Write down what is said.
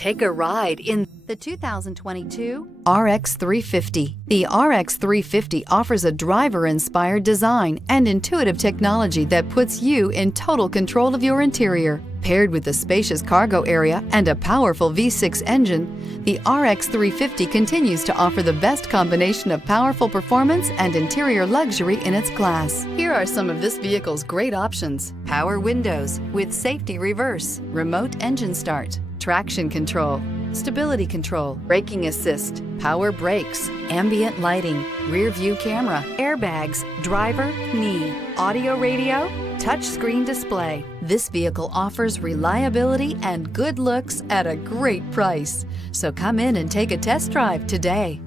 Take a ride in the 2022 RX 350. The RX 350 offers a driver-inspired design and intuitive technology that puts you in total control of your interior. Paired with a spacious cargo area and a powerful V6 engine, the RX 350 continues to offer the best combination of powerful performance and interior luxury in its class. Here are some of this vehicle's great options: power windows with safety reverse, remote engine start, traction control, stability control, braking assist, power brakes, ambient lighting, rear view camera, airbags, driver, knee, audio radio, touchscreen display. This vehicle offers reliability and good looks at a great price. So come in and take a test drive today.